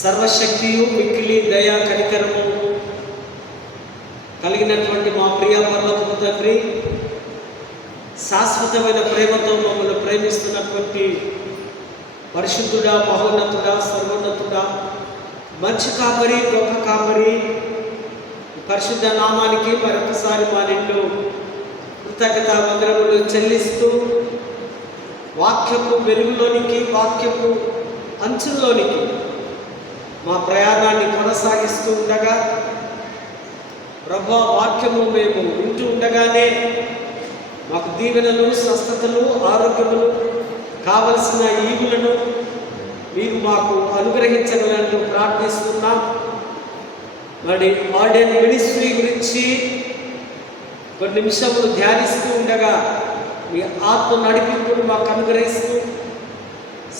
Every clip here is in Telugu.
సర్వశక్తియు మిక్కిలి దయా కనికరము కలిగినటువంటి మా ప్రియ పరలోకపు తండ్రి, శాశ్వతమైన ప్రేమతో మమ్మల్ని ప్రేమిస్తున్నటువంటి పరిశుద్ధుడా, మహోన్నతుడా, సర్వోన్నతుడా, మంచి కాపరి, గొప్ప కాపరి, పరిశుద్ధ నామానికి మరొకసారి మా నిండు కృతజ్ఞత వందనములు చెల్లిస్తూ వాక్యపు వెలుగులోనికి, వాక్యపు అంచుల్లోనికి మా ప్రయాణాన్ని కొనసాగిస్తూ ఉండగా, ప్రభా వాక్యము మేము వింటూ ఉండగానే మాకు దీవెనలు, స్వస్థతలు, ఆరోగ్యములు, కావలసిన ఈవులను మీరు మాకు అనుగ్రహించగలంటూ ప్రార్థిస్తున్నాం. మరి ఆర్డెన్ మినిస్ట్రీ గురించి కొన్ని నిమిషములు ధ్యానిస్తూ ఉండగా మీ ఆత్మ నడిపింపును మాకు అనుగ్రహిస్తూ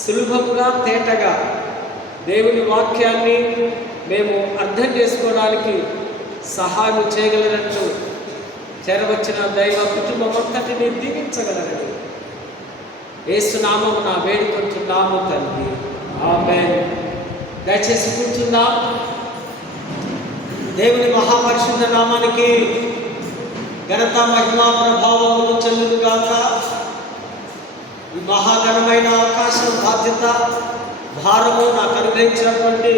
సులభముగా, తేటగా దేవుని వాక్యాన్ని మేము అర్థం చేసుకోవడానికి సహాయం చేయగలరట్టు చేరవచ్చిన దైవ కుటుంబం అంతటిని దీవించగలరని యేసునామమున వేడుకుంటున్నాము తండ్రి, ఆమేన్. దయచేసి కూర్చుందాం. దేవుని మహాపరిశుద్ధ నామానికి ఘనత, మహిమ, ప్రభావములు చెల్లుగాక. ఈ మహాఘనమైన ఆకాశం బాధ్యత, భారము నాకు అనుగ్రహించినటువంటి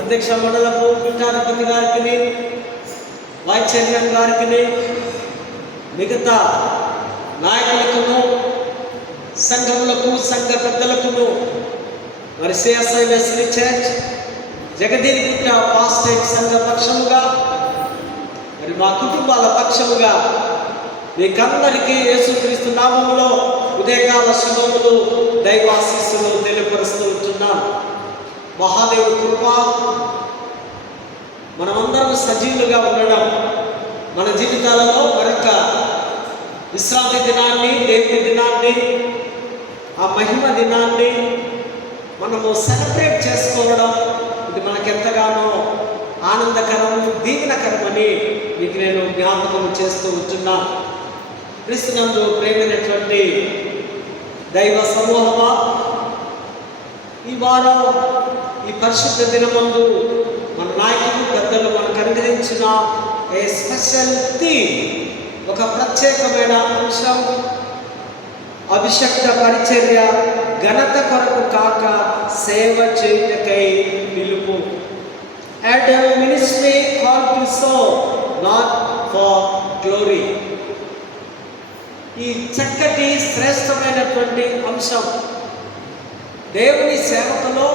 అధ్యక్ష మండలకు, పీఠాధిపతి గారికి, వైచర్యం గారికి, మిగతా నాయకులకును, సంఘములకు, సంఘ పెద్దలకును, మరి సిఎస్ఐ వెస్లీ చర్చ్ జగదీర్గుట్ట పాస్టేట్ సంఘ పక్షముగా, మరి మా కుటుంబాల పక్షముగా మీకందరికీ యేసుక్రీస్తు నామములో ఉదయకాల శుభములు, దైవాశీస్సులు తెలియపరుస్తూ ఉంటున్నాం. మహాదేవుడి కృప, మనమందరం సజీవులుగా ఉండడం, మన జీవితాలలో మరొక విశ్రాంతి దినాన్ని, దేవుని దినాన్ని, ఆ మహిమ దినాన్ని మనము సెలబ్రేట్ చేసుకోవడం, ఇది మనకెంతగానో ఆనందకరము, దీవెనకరమని మీకు నేను జ్ఞాపకం చేస్తూ ఉంటున్నాను. క్రీస్తునందు ప్రేమైనటువంటి దైవ సమూహమా, ఈ వారం ఈ పరిశుద్ధ దినమందు మన నాయకులు, పెద్దలు మనకు అనుగ్రహించిన ఏ స్పెషల్ థీమ్, ఒక ప్రత్యేకమైన అంశం, అభిషక్త పరిచర్య, ఘనత కొరకు కాక సేవ చేయుటకై పిలుపు. Adam ministry called to serve, not for glory. ఈ చక్కటి శ్రేష్టమైనటువంటి అంశం దేవుని సేవకులో,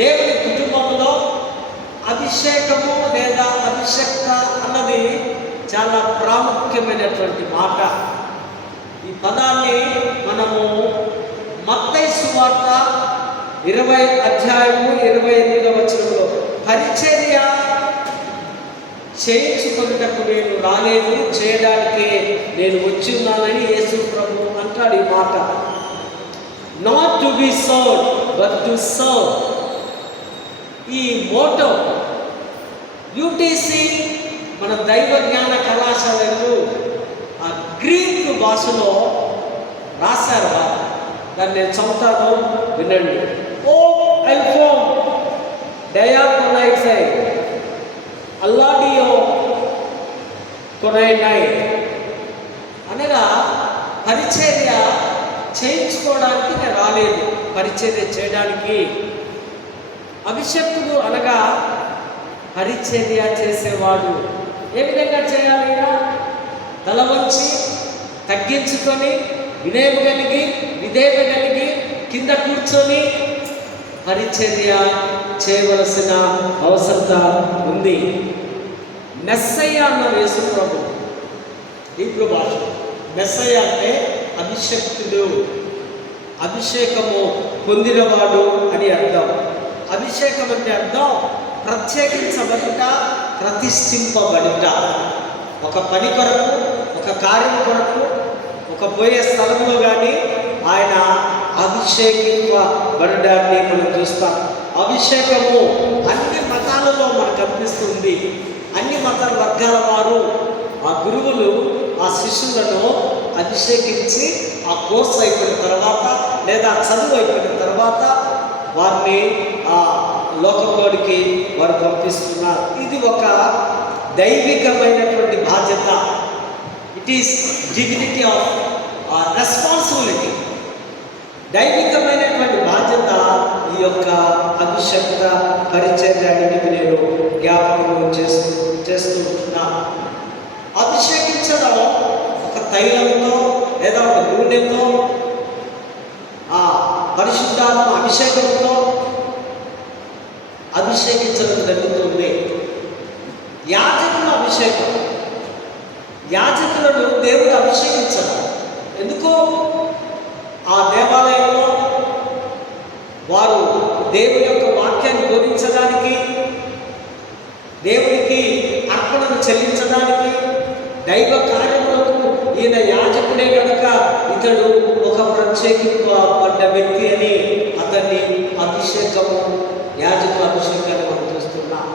దేవుని కుటుంబంలో అభిషేకము లేదా అభిషక్త అన్నది చాలా ప్రాముఖ్యమైనటువంటి మాట. ఈ పదాన్ని మనము మత్తయి సువార్త 20 అధ్యాయము 28వ వచనంలో పరిచర్య చేయించుకున్నటకు నేను రాలేదు, చేయడానికే నేను వచ్చి ఉన్నానని యేసు ప్రభు అంటాడు. ఈ మాట not to be served but to serve. ఈ మోటో యూటీసీ మన దైవ జ్ఞాన కళాశాలలో ఆ గ్రీక్ భాషలో రాశారు. దాన్ని నేను చదువుతాను, వినండి. ఓ ఎల్ఫోమ్ డయాకొనైసై అల్లాడియో కొనైనై అనగా పరిచర్య చేయించుకోవడానికి నేను రాలేదు, పరిచర్య చేయడానికి. అభిషక్తుడు అనగా పరిచర్య చేసేవాడు. ఏ విధంగా చేయాలి? తల వంచి తగ్గించుకొని, వినయం కలిగి, విధేయత కలిగి, కింద కూర్చొని పరిచర్య చేయవలసిన అవసరత ఉంది. మెస్సయ్య అన్నారు యేసు ప్రభు. హీబ్రూ భాష మెస్సయ్య అంటే అభిషక్తుడు, అభిషేకము పొందినవాడు అని అర్థం. అభిషేకం అంటే అర్థం ప్రత్యేకించబడుట, ప్రతిష్ఠింపబడుట. ఒక పని కొరకు, ఒక కార్యం కొరకు, ఒక పోయే స్థలంలో కానీ ఆయన అభిషేకింపబడడాన్ని మనం చూస్తాం. అభిషేకము అన్ని మతాలలో మనకు కనిపిస్తుంది. అన్ని మత వర్గాల వారు, ఆ గురువులు ఆ శిష్యులను అభిషేకించి ఆ కోర్సు అయిపోయిన తర్వాత లేదా చదువు అయిపోయిన తర్వాత వారిని ఆ లోకంలోనికి వారు పంపిస్తున్నారు. ఇది ఒక దైవికమైనటువంటి బాధ్యత. It is dignity of responsibility. దైవికమైనటువంటి బాధ్యత ఈ యొక్క అభిషక్త పరిచర్యానికి నేను జ్ఞాపకం చేస్తున్నా. అభిషేకించడం ఒక తైలంతో లేదా ఒక నూనెతో, ఆ పరిశుద్ధాత్మ అభిషేకంతో అభిషేకించడం జరుగుతుంది. యాజకుల అభిషేకం, యాజకులను దేవుడు అభిషేకించడం ఎందుకు? ఆ దేవాలయంలో వారు దేవుని యొక్క వాక్యాన్ని బోధించడానికి, దేవునికి అర్పణను చెల్లించడానికి, దైవ కార్యములకు ఈయన యాజకుడే కనుక ఇతడు ఒక ప్రత్యేకింపబడ్డ వ్యక్తి అని అతన్ని అభిషేకము, యాజకుల అభిషేకాన్ని మనం చూస్తున్నాం.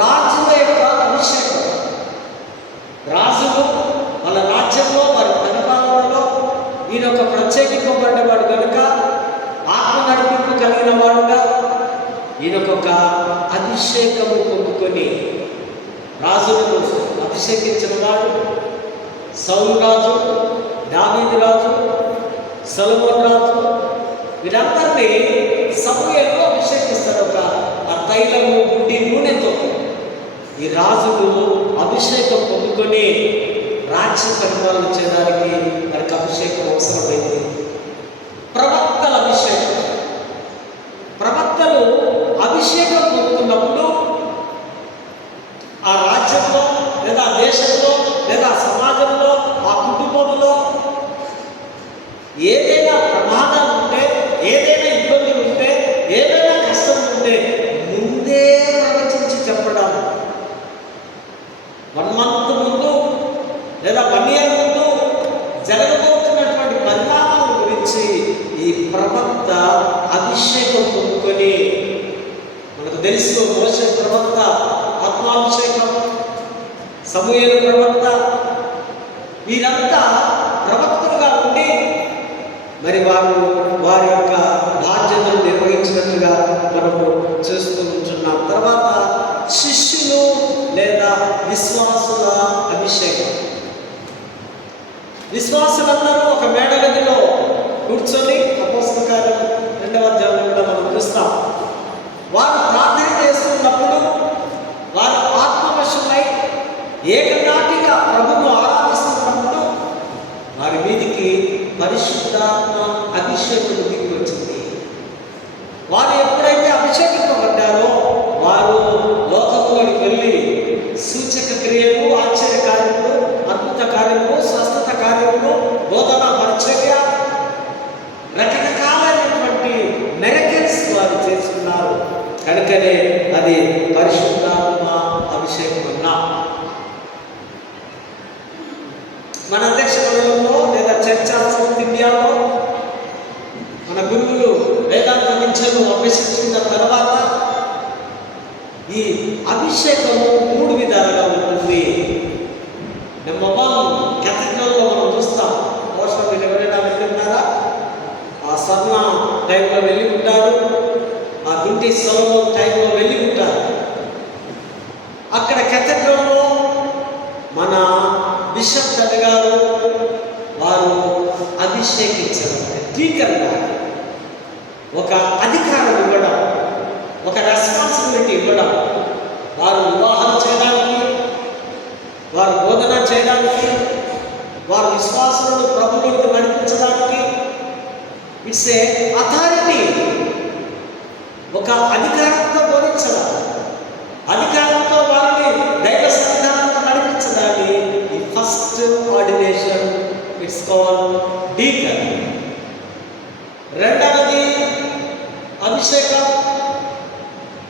రాజుల యొక్క అభిషేకం, రాజులు వాళ్ళ రాజ్యంలో వారి పరిపాలనలో ఈయన ఒక ప్రత్యేకింపబడ్డవాడు కనుక, ఆత్మ నడిపింపు కలిగిన వాడుగా ఈయనకొక అభిషేకము పొందుకొని రాజులను అభిషేకించిన వాడు సౌలు రాజు, దావీదు రాజు, సొలొమోను రాజు, వీరందరినీ సమూయేలు అభిషేకిస్తారు. ఒక ఆ తైలము, గుడ్డి నూనెతో ఈ రాజులు అభిషేకం పొందుకొని రాజ్య పరిపాలన చేయడానికి వారికి అభిషేకం అవసరమైంది. ప్రవక్తల అభిషేకం, ప్రవక్తలు అభిషేకం పొందుతున్నప్పుడు ఆ రాజ్యంలో లేదా దేశంలో లేదా సమాజంలో ఆ కుటుంబంలో ఏదైనా ప్రమాదాలు ఉంటే, ఏదైనా ఇబ్బందులు ఉంటే, ఏదైనా కష్టం ఉంటే ముందే ప్రవచించి చెప్పడం. 1 month ముందు లేదా 1 year ముందు జరగబోతున్నటువంటి పరిణామాల గురించి ఈ ప్రవక్త అభిషేకం పొందుకొని, మనకు తెలుసు మోషే ప్రవక్త ఆత్మాభిషేకం, సమూయేలు ప్రవక్త, వీరంతా ప్రవక్తలుగా ఉండి మరి వారి యొక్క బాధ్యతను నిర్వహించినట్టుగా మనము చూస్తూ ఉంటున్నాం. తర్వాత శిష్యులు లేదా విశ్వాసుల అభిషేకం. విశ్వాసులందరూ ఒక మేడ గదిలో కూర్చొని అపోస్తల కార్యం 2వ అధ్యాయంలో కూడా మనం చూస్తాం. వారు ప్రార్థన చేస్తున్నప్పుడు వారు ఆత్మవశమై ఏకనాటిగా ప్రభువును ఆరాధిస్తున్నప్పుడు వారి మీదికి పరిశుద్ధాత్మ అభిషేకం దిగి వచ్చింది. వారు ఎప్పుడైతే అభిషేకింపబడ్డారో వారు లోకంలోకి వెళ్ళి సూచక క్రియలు, ఆశ్చర్య కార్యములు, అద్భుత కార్యములు, స్వస్థత కార్యములు, బోధన పరిచర్య, రకరకాలైనటువంటి మిరకిల్స్ వారు చేసుకున్నారు. కనుకనే అది పరిశుద్ధాత్మ అభిషేకం అన్నా. మన అధ్యక్ష మండలంలో లేదా చర్చ్ ఆఫ్ సౌత్ ఇండియాలో మన గురువులు వేదాంత విద్యను అభ్యసించిన తర్వాత ఈ అభిషేకము 3 విధాలుగా ఉంటుంది. నెంబర్ 1, కేథడ్రల్లో మనం చూస్తాం. బహుశా మీరు ఎవరైనా వెళ్ళున్నారా? ఆ స్వర్ణ టైంలో వెళ్ళి ఉంటారు, ఆ గుంటి సొలొమోను టైంలో వెళ్ళి ఉంటారు. అక్కడ కేథడ్రల్లో మన బిషప్ గారు వారు అభిషేకించడం, టీకర్గా ఒక అధికారం ఇవ్వడం, ఒక రెస్పాన్సిబిలిటీ ఇవ్వడం, వారు వివాహం చేయడానికి, వారు బోధన చేయడానికి, వారు విశ్వాసులను ప్రభువులకు నడిపించడానికి. It's a authority. ఒక అధికారంతో బోధించడం, అధికారంతో వారిని దైవ సన్నిధానంతో నడిపించడాన్ని ఈ first ordination it's called deacon. రెండవది అభిషేకం,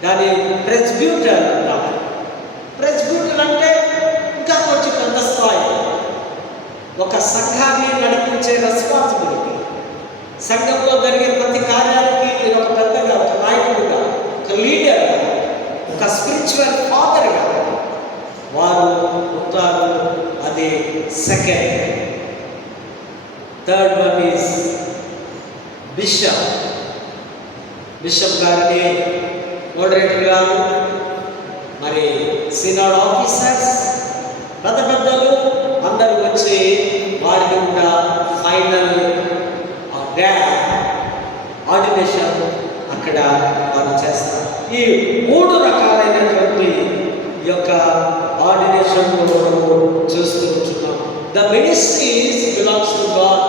దాని ప్రెస్బ్యూటర్ అంటారు. ప్రెస్బ్యూటర్ అంటే ఇంకా కొంచెం పెద్ద స్థాయి, ఒక సంఘాన్ని నడిపించే రెస్పాన్సిబిలిటీ. సంఘంలో జరిగే ప్రతి కార్యానికి మీరు ఒక పెద్దగా, ఒక నాయకుడిగా, ఒక లీడర్, ఒక స్పిరిచువల్ ఫాదర్గా వారు ఉంటారు. అది second. Third one is bishop. Bishop గారిని, మోడరేటర్ గారు, మరి సినాడ్ ఆఫీసర్స్, పెద్ద పెద్దలు అందరూ వచ్చి వారికి కూడా ఫైనల్ ఆర్డినేషన్ అక్కడ వారు చేస్తారు. ఈ 3 రకాలైనటువంటి ఈ యొక్క ఆర్డినేషన్ మనము చూస్తూ ఉంటున్నాం. The ministries belongs to God,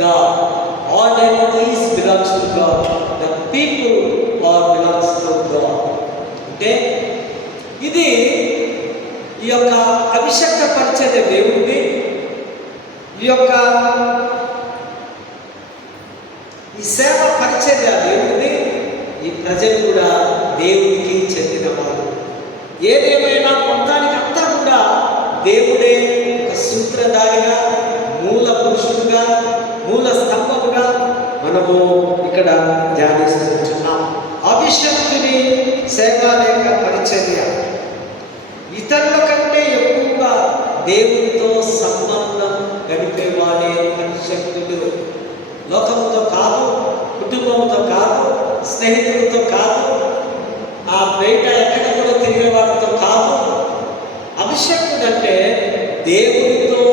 the ordinaries belongs to God, the people are belongs to God. అంటే ఇది ఈ యొక్క అభిషేక పరిచర్య దేవుడిది, ఈ యొక్క ఈ సేవ పరిచర్య దేవుడిది, ఈ ప్రజలు కూడా దేవుడికి చెందినవారు. ఏదేమైనా మొత్తానికి అంతా కూడా దేవుడే ఒక సూత్రధారిగా, మూల పురుషుడుగా, మూల స్తంభముగా మనము ఇక్కడ ధ్యానిస్తున్నాం. అభిషక్తుని సేవ లేక పరిచర్య ఇతరుల కంటే ఎక్కువగా దేవుడితో సంబంధం గడిపేవాడే అభిషక్తుడు. లోకంతో కాదు, కుటుంబంతో కాదు, స్నేహితులతో కాదు, ఆ బయట ఎక్కడ కూడా తిరిగే వారితో కాదు. అభిషక్తుడు అంటే దేవుడితో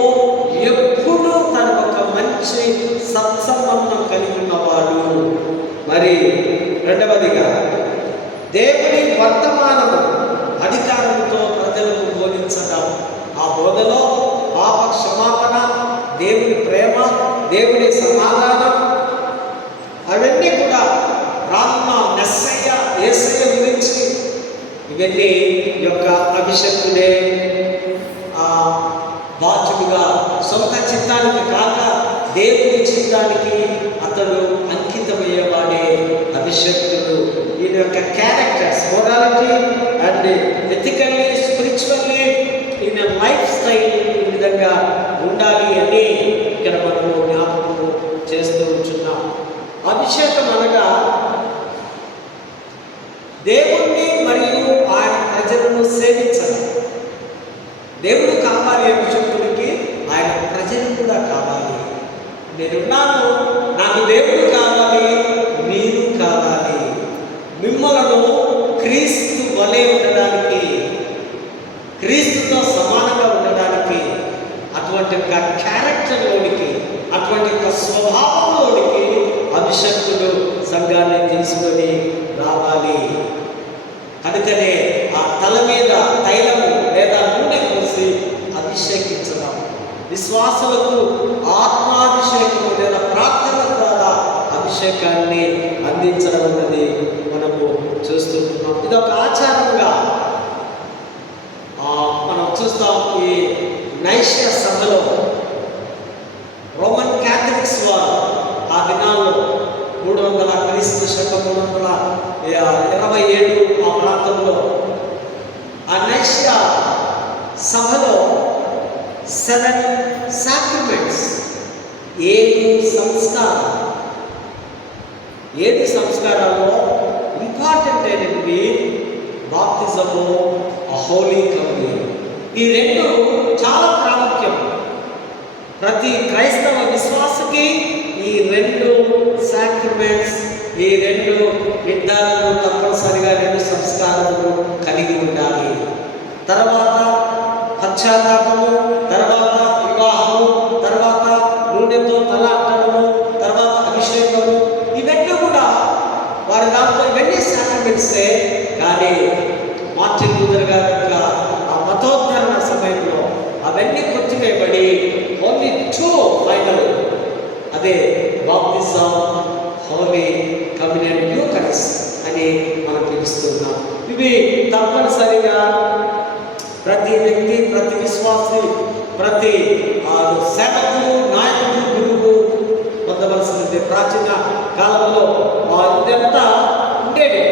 ఎప్పుడు తనకు ఒక మంచి సత్సంబంధం కలిగి ఉన్నవాడు. మరి రెండవదిగా దేవుని వర్తమానము అధికారంతో ప్రజలకు బోధించడం. ఆ బోధలో పాప క్షమాపణ, దేవుని ప్రేమ, దేవుని సమాధానం, అవన్నీ కూడా రానున్న మెస్సయ్య యేసయ్య గురించి ఇవన్నీ యొక్క అభిషక్తుడే బాధ్యుడుగా సొంత చిత్తానికి కాక దేవుని చిత్తానికి అతడు అంకితమయ్యేవాడే అభిషక్తుడు. ఈయన యొక్క characters, morality and ethically, spiritually ఈయన లైఫ్ స్టైల్ ఈ విధంగా ఉండాలి అని ఇక్కడ మనము జ్ఞాపకం చేస్తూ ఉంటున్నాం. అభిషేకం అనగా దేవుణ్ణి మరియు ఆయన ప్రజలను సేవించాలి. దేవుడు కావాలి అభిషక్తుడికి, ఆయన ప్రజలు కూడా కావాలి. నేనున్నాను, నాకు దేవుడు కావాలి, మీరు కావాలి. మిమ్మలను క్రీస్తు వలె ఉండడానికి, క్రీస్తుతో సమానంగా ఉండడానికి, అటువంటి ఒక క్యారెక్టర్లోనికి, అటువంటి ఒక స్వభావంలోనికి అభిషక్తుడు సంఘాన్ని తీసుకొని రావాలి. కనుకనే ఆ తల మీద తైలము లేదా నూనె పోసి అభిషేకించడం, విశ్వాసులకు ఆత్మాభిషేకము లేదా ప్రార్థన ద్వారా అభిషేకాన్ని అందించడం అన్నది మనము చూస్తుంటున్నాం. ఇది ఒక ఆచారంగా మనం చూస్తాం. ఈ నైష్య సభలో రోమన్ క్యాథలిక్స్ వారు ఆ దినాల్లో 300 క్రీస్తు శకం 327 ఆ ప్రాంతంలో ఆ నైష్య సభలో 7 సాక్రిమెంట్స్, 7 సంస్కారాల్లో ఇంపార్టెంట్ అయినవి బాప్తిజము, హోలీ కమ్యూనియన్. ఈ 2 చాలా ప్రాముఖ్యం. ప్రతి క్రైస్తవ విశ్వాసకి ఈ 2 సాక్రిమెంట్స్, ఈ 2 నిర్ధారణలు తప్పనిసరిగా 2 సంస్కారాలు కలిగి ఉండాలి. తర్వాత పశ్చాత్తాపము, తర్వాత వివాహము, తర్వాత నూనెతో తల అట్టడము, తర్వాత అభిషేకము, ఇవన్నీ కూడా వారి దాంట్లో ఇవన్నీ సాక్రిమెంట్సే. కానీ మార్టిన్ లూథర్ గారి యొక్క ఆ మతోద్ధరణ సమయంలో అవన్నీ కొట్టివేయబడి ఓన్లీ 2 ఫైనల్, అదే బాప్తిజం, హోలీ కమ్యూనియన్, యూకరిస్ట్ అని మనం పిలుస్తున్నాం. ఇవి తప్పనిసరిగా ప్రతి వ్యక్తి, ప్రతి విశ్వాసి, ప్రతి సేవకుడు, నాయకుడు, గురువు పొందవలసినది. ప్రాచీన కాలంలో ఇదంతా ఉండేది.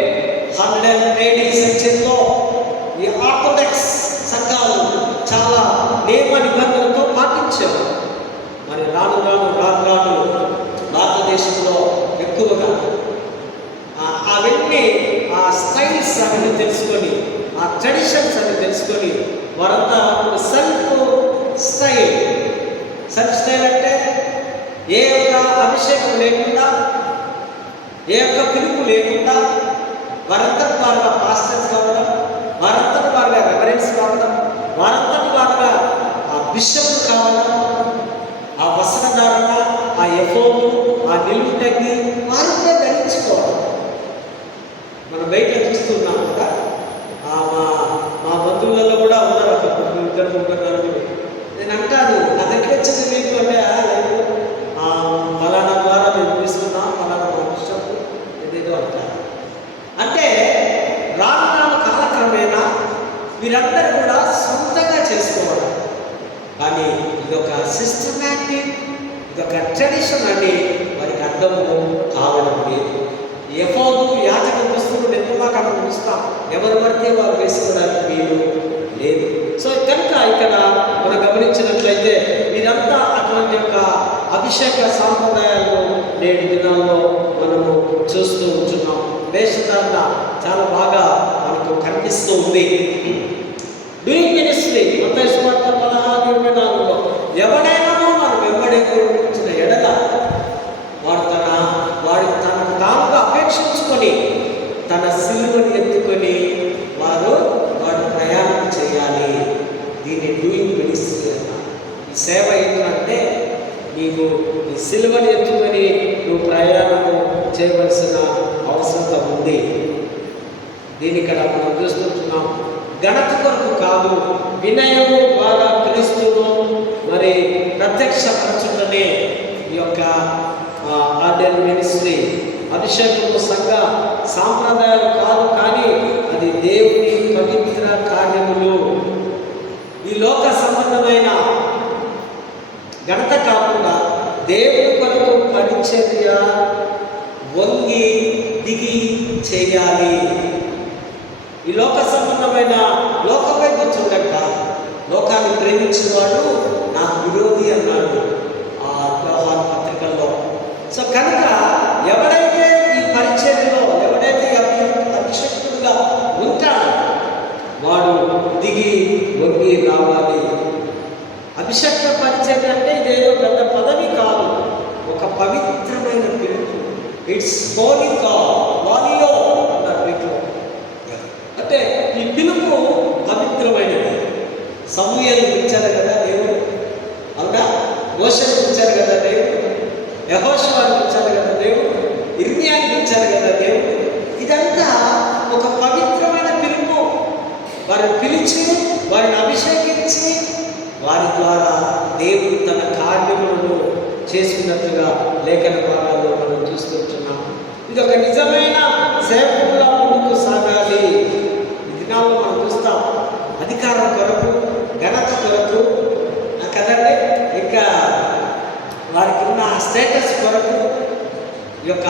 180 సెంచరీలో ఈ ఆర్థోడాక్స్ సంఘాలు చాలా నియమ నిబంధనలతో పాటించారు. మరి రాను భారతదేశంలో ఎక్కువగా అవన్నీ ఆ స్టైల్స్ అవన్నీ తెలుసుకొని, ఆ ట్రెడిషన్స్ అని తెలుసుకొని వారంతా సెల్ఫ్ స్టైల్ అంటే ఏ ఒక అభిషేకం లేకుండా ఏ యొక్క పిలుపు లేకుండా వారంతటి వారుగా పాస్టర్స్ కావడం, వారంతటి వారుగా రెవరెన్స్ కావడం, వారంతటి వారుగా ఆ బిషప్ కావడం, ఆ వస్త్రధారణ, ఆ ఎఫోను, ఆ నిలువు తగ్గి వారితో ధరించుకోవడం మనం బయట చూస్తున్నాం కదా. మా బంధువులలో కూడా ఉన్నారు ఒక ఇద్దరు ముగ్గురు. నేను అంటాను అదెట్లా వచ్చింది మీకు అంటే, ఫలానా ద్వారా మేము తీసుకున్నాం, ఫలానా మా బిషప్ ఏదేదో అంటారు. అంటే రాను కాలక్రమేణా వీరందరూ కూడా సొంతంగా చేసుకోవడం. కానీ ఇదొక సిస్టమాటిక్, ఇదొక ట్రెడిషన్ అని వారికి అర్థము కావడం లేదు. ఎఫోదు యాజక వస్తువులు ఎంతమాకు అక్కడ చూస్తాం, ఎవరు పడితే వారు వేసుకోవడానికి వీలు లేదు. సో కనుక ఇక్కడ మనం గమనించినట్లయితే ఇదంతా అటువంటి యొక్క అభిషేక సాంప్రదాయాలు నేటి దినాల్లో మనము చూస్తూ ఉంటున్నాం. వేషధారణ చాలా బాగా మనకు కనిపిస్తూ ఉంది. డూయింగ్ మినిస్ట్రీ మత్తయి సువార్త 16:24 ఎవడైనా మనం వెంబడించిన ఎడల వాడు తనకు తానుగా అపేక్షించుకొని తన సిలువను ఎత్తుకొని వాడు ప్రయాణం చేయాలి. దీన్ని డూయింగ్ మినిస్ట్రీ అన్నారు. ఈ సేవ ఏంటంటే నీకు ఈ సిలువను ఎత్తుకొని నువ్వు ప్రయాణము చేయవలసిన అవసరం ఉంది. దీని ఇక్కడ మనం చూస్తున్నాం. ఘనత కొరకు కాదు, వినయము ద్వారా క్రీస్తును మరి ప్రత్యక్షపరచుటనే ఈ యొక్క ఆర్డర్ మినిస్ట్రీ. అభిషేకము సంఘ సాంప్రదాయాలు కాదు, కానీ అది దేవుని పవిత్ర కార్యములు. ఈ లోక సంబంధమైన ఘనత కాకుండా దేవుని కొరకు పరిచర్య వంగి దిగి చేయాలి. ఈ లోక సంబంధమైన లోకవైపు చూడక లోకాన్ని ప్రేమించిన వాడు నా విరోధి అన్నాడు ఆ వ్యవహార పత్రికల్లో. సో కనుక ఎవరైతే ఈ పరిచర్యలో ఎవరైతే అభిషక్తుడుగా ఉంటాడో వాడు దిగి వంగి రావాలి. అభిషక్త పరిచర్య అంటే ఇదేదో పెద్ద పదవి కాదు, ఒక పవిత్రమైన పిలుపు. ఇట్స్ హోలీ కాల్, వాలిలో అన్నారు వీటిలో. అంటే ఈ పిలుపు పవిత్రమైనది. సమూయేలు పిలిచారు కదా దేవుడు, అవునా? మోషేను పిలిచారు కదా దేవుడు, యెహోషువను పిలిచారు కదా దేవుడు, ఇర్మియాను పిలిచారు కదా దేవుడు. ఇదంతా ఒక పవిత్రమైన పిలుపు. వారిని పిలిచి వారిని అభిషేకించి వారి ద్వారా దేవుడు తన కార్యములను చేసుకున్నట్టుగా లేఖన భాగాల్లో మనం చూస్తుంటున్నాం. ఇది ఒక నిజమైన సేవకులా ముందుకు సాగాలి. ఈ దినాల్లో మనం చూస్తాం అధికారం కొరకు, ఘనత కొరకు కదండి, ఇంకా వారికి ఉన్న స్టేటస్ కొరకు ఈ యొక్క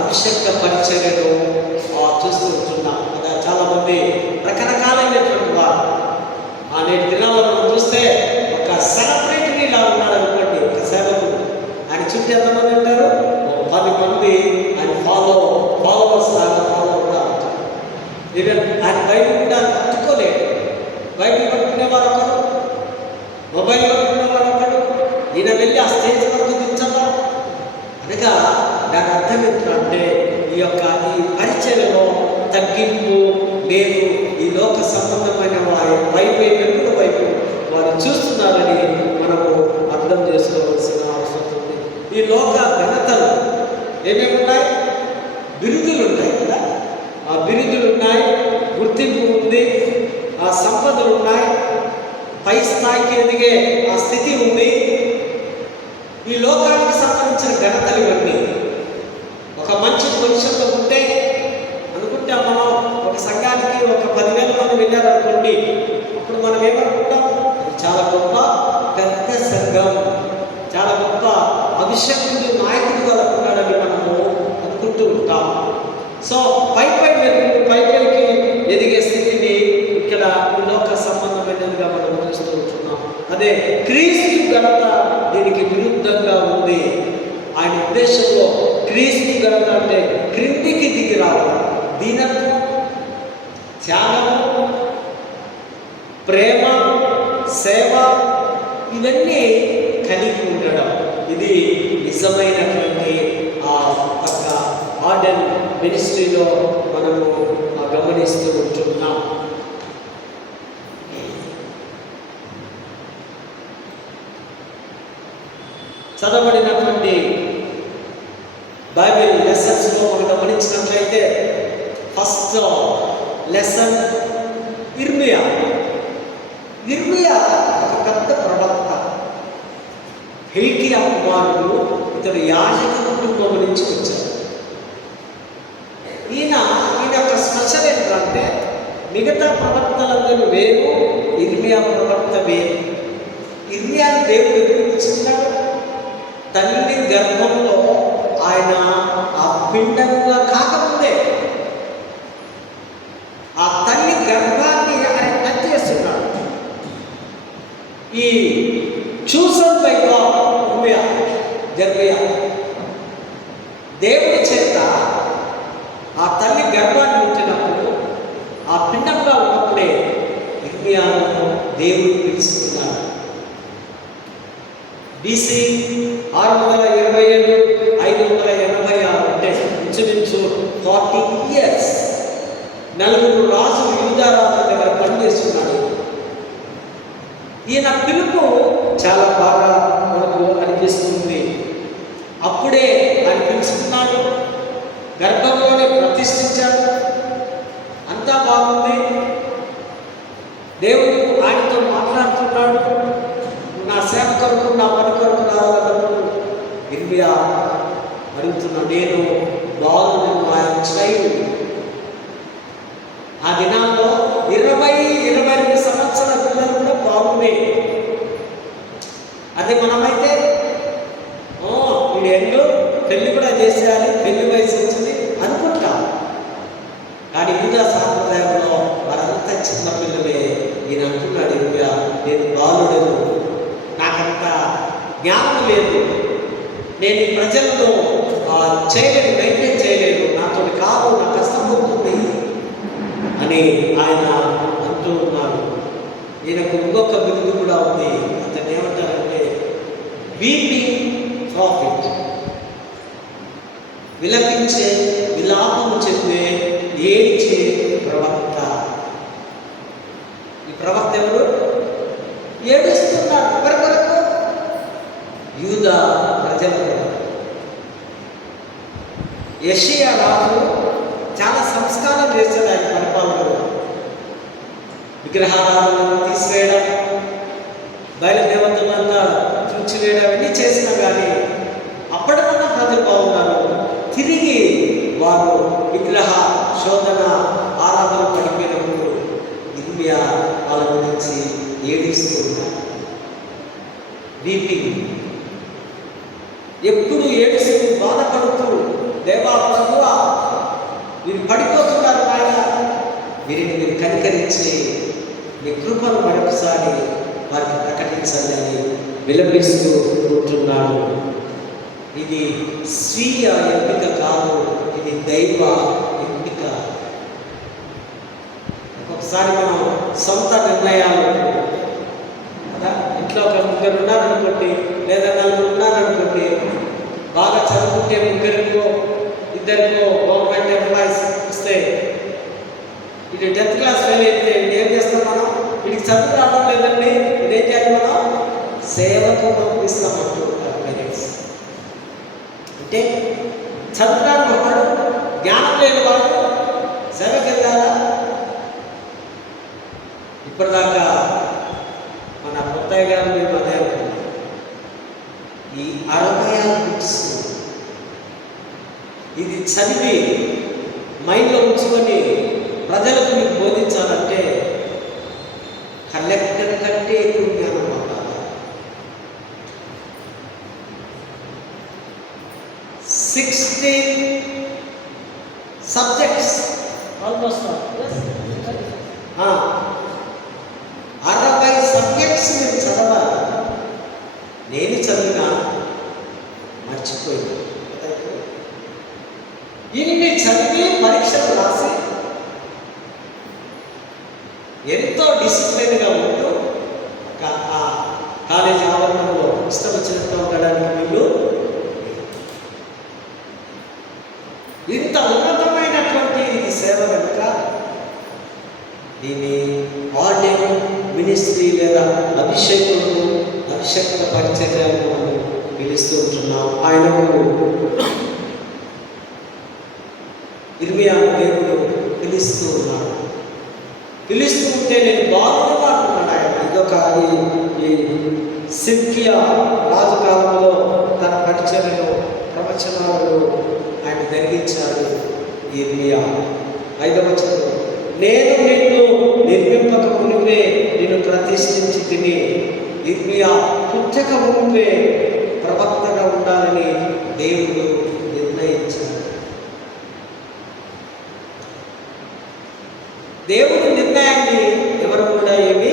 అభిషేక పరిచర్యను చూస్తూ ఉంటున్నాం కదా. చాలామంది రకరకాలైనటువంటి వారు నేటి దినాల్లో మనం చూస్తే ఒక సెలబ్రిటీ లాగా ఉన్నాడు అనుకోండి ఒక సేవకుడు. ఆయన చుట్టూ ఎంతమంది ఉంటారు? 10 మంది ఆయన ఫాలోవర్స్ లాగా ఫాలో అవుతా ఉంటారు. ఈవెన్ ఆయన బైబిల్ కూడా పట్టుకోలేడు. బైబిల్ పట్టుకునేవారు ఒకరు, మొబైల్ పట్టుకునేవారు ఒకరు. ఈయన వెళ్ళి ఆ స్టేజ్ వరకు దించడం అనగా దాని అర్థం ఏంటంటే ఈ యొక్క ఈ పరిచర్యలో తగ్గింపు లేదు. ఈ లోక సంబంధమైన వైపు వెలుగుల వైపు వారు చూస్తున్నారని మనము అర్థం చేసుకోవాల్సిన అవసరం ఉంది. ఈ లోక ఘనతలు ఏమేమి ఉన్నాయి? బిరుదులు ఉన్నాయి కదా. ఆ బిరుదులు ఉన్నాయి, గుర్తింపు ఉంది, ఆ సంపదలు ఉన్నాయి, పై స్థాయికి ఎదిగే ఆ స్థితి ఉంది. ఈ లోకానికి సంబంధించిన ఘనతలు ఇవన్నీ. ఒక మంచి పొజిషన్లో ఉంటే అనుకుంటే మనం ఒక సంఘానికి ఒక 10,000 మంది వెళ్ళారనుకోండి, అప్పుడు మనం ఏమనుకుంటాం? అది చాలా గొప్ప పెద్ద సంఘం, చాలా గొప్ప అభిషక్తుడు నాయకుడు కలుపున్నాడని మనము అనుకుంటూ ఉంటాం. సో పైకి ఎదిగే స్థితిని ఇక్కడ ఈ లోక సంబంధమైనదిగా మనం చూస్తూ ఉంటున్నాం. అదే క్రీస్తు ఘనత దీనికి విరుద్ధంగా ఉంది. ఆయన ఉద్దేశంలో క్రీస్తు ఘనత అంటే క్రిందికి దిగి రావడం, దీనత్వం, త్యాగము, ప్రేమ, సేవ ఇవన్నీ కలిగి ఉండడం. ఇది నిజమైనటువంటి ఆ యొక్క ఆర్డర్ మినిస్ట్రీలో మనము గమనిస్తూ ఉంటున్నాం. చదవబడినటువంటి బైబిల్ లెసన్స్లో మనం గమనించినట్లయితే ఫస్ట్ లెసన్ ఇర్మియా. ఇర్మియా ఒక పెద్ద ప్రవక్త, హిల్కియా కుమారుడు. ఇతడు యాజక కుటుంబం నుంచి వచ్చాడు. ఈయన ఒక స్పెషల్ ఏంటంటే మిగతా ప్రవక్తలందరూ వేరు, ఇర్మియా ప్రవక్త వేరు. ఇర్మియాను దేవుడు ఎప్పుడు పిలుచుకున్నాడు? తల్లి గర్భంలో ఆయన ఆ పిండంగా కాకముందే ఆ తల్లి గర్భాన్ని ఆయన టచ్ చేస్తున్నాడు. ఈ చూసన్ బై గాడ్ ఇర్మియా దేవుడి చేత ఆ తల్లి గర్భాన్ని ఉంచినప్పుడు, ఆ పిండంగా ఉన్నప్పుడే ఇర్మియాను దేవుడు పిలుస్తున్నాడు. BC 627 586 అంటే ఇంచుమించు 40 years నలుగురు రాజులు యూదా రాజుల దగ్గర పనిచేస్తున్నాడు. ఈయన పిలుపు చాలా బాగా మనకు అనిపిస్తుంది. అప్పుడే ఆయన పిలుచుకున్నాడు, గర్భంలోనే ప్రతిష్ఠించాడు, అంతా బాగుంది. దేవుడు ఆయనతో మాట్లాడుతున్నాడు. నా సేవ కొరకు, నా పని కొరకు రావాలన్నప్పుడు ఇర్మియా అడుగుతున్నాడు, నేను బాగున్నాను, ఆయన చైల్డ్. ఆ దినాల్లో 20-22 సంవత్సరాల పిల్లలు కూడా బాగుంది. అదే మనమైతే వీడు ఎన్నో పెళ్లి కూడా చేసేయాలి, పెళ్లి వయసు వచ్చింది అనుకుంటాం. కానీ యూదా సాంప్రదాయంలో వారంతా చిన్న పిల్లలే. ఈయన అంటున్నాడు, ఇర్మియా నేను బాలుడను, నాకంత జ్ఞానం లేదు, నేను ఈ ప్రజలను చేయలేను, మెయింటైన్ చేయలేను, నాతో కాదు, నా కష్టం అవుతుంది అని ఆయన అంటూ ఉన్నారు. ఈయనకు ఇంకొక బిరుదు కూడా ఉంది. అతను ఏమంటారంటే వీపింగ్ ప్రాఫిట్, విలపించే, విలాపము చెప్పే, ఏడ్చే ప్రవక్త. ఈ ప్రవక్త ఎవరు? ఏడుస్తున్నారు. ఎవరి కొరకు? యూదా ప్రజల కొరకు. యెషయా రాజు చాలా సంస్కారం చేశాడు ఆయన పరిపాలనలో. విగ్రహాలను తీసివేయడం, బయలుదేవతలంతా తుంచివేయడం, అన్నీ చేసినా కానీ అప్పటికన్నా ప్రజలు బాగున్నారు. తిరిగి వారు విగ్రహ శోధన ఆరాధన పడిపోయినప్పుడు ఇర్మియా వాళ్ళ గురించి ఏడుస్తూ ఉన్నారు. వీపింగ్, ఎప్పుడు ఏడుస్తూ బాధపడుతూ, దేవా ప్రభువా వీరు పడిపోతున్నారు నాయన, వీరిని మీరు కనికరించి మీ కృపను మరొకసారి వారికి ప్రకటించండి అని విలపిస్తూ ఉంటున్నాడు. ఇది స్వీయ ఎంపిక కాదు, ఇది దైవ ఎంపిక. ఒక్కొక్కసారి మనం సొంత నిర్ణయాలు కదా, ఇంట్లో ఒక ముగ్గురు ఉన్నారనుకోండి, లేదా నలుగురు ఉన్నారనుకోండి, బాగా చదువుకుంటే ముగ్గురికో ఇద్దరికో గవర్నమెంట్ ఎంప్లాయీస్ వస్తే, ఇది 10th క్లాస్ ఫెయిల్ అయితే ఏం చేస్తాం మనం? వీడికి చదువు రావడం లేదండి, ఇదేం చేయాలి మనం? సేవకు పంపిస్తామంటూ ఉంటారు పేరెంట్స్. అంటే చదువురాని వాడు, జ్ఞానం లేని వాడు సేవకి వెళ్ళాలా? ఇప్పటిదాకా మన కొత్తయ్య గారు మేము అదే అనుకున్నాం. ఈ 66 బుక్స్ ఇది చదివి మైండ్లో ఉంచుకొని ప్రజలకు మీకు బోధించాలంటే కలెక్టర్ కంటే ఎక్కువ జ్ఞానం ఉండాలి. 60 సబ్జెక్ట్స్ ఆల్మోస్ట్ 60 సబ్జెక్ట్స్ మీరు చదవాలి. నేను చదివినా మర్చిపోయింది. ఇన్ని చదివి పరీక్షలు రాసి ఎంతో డిసిప్లిన్గా ఉంటూ కాలేజీ ఆవరణంలో ఇష్టం వచ్చినట్టు ఉండడానికి వీళ్ళు ఇంత ఉన్నతమైన దీన్ని ఆర్డినరీ మినిస్ట్రీ లేదా అభిషేకులను అభిషేక్త పరిచర్యను మనం పిలుస్తూ ఉంటున్నాం. ఆయనకు ఇర్మియా దేవుడు పిలుస్తూ ఉన్నాడు. పిలుస్తూ ఉంటే నేను బాగున్నా అంటున్నాడు ఆయన. ఇదొక ఈ సిద్కియా రాజు కాలంలో తన పరిచర్యలో ప్రవచనాలను ఆయన జరిగించాడు ఇర్మియా. 5వ వచనం, నేను నిన్ను నిర్మింపక మునిపే నిన్ను ప్రతిష్ఠించి తిని ఇర్మియా పుట్టక మునిపే ప్రవక్తగా ఉండాలని దేవుడు నిర్ణయించాడు. దేవుడి నిర్ణయాన్ని ఎవరు కూడా ఏమి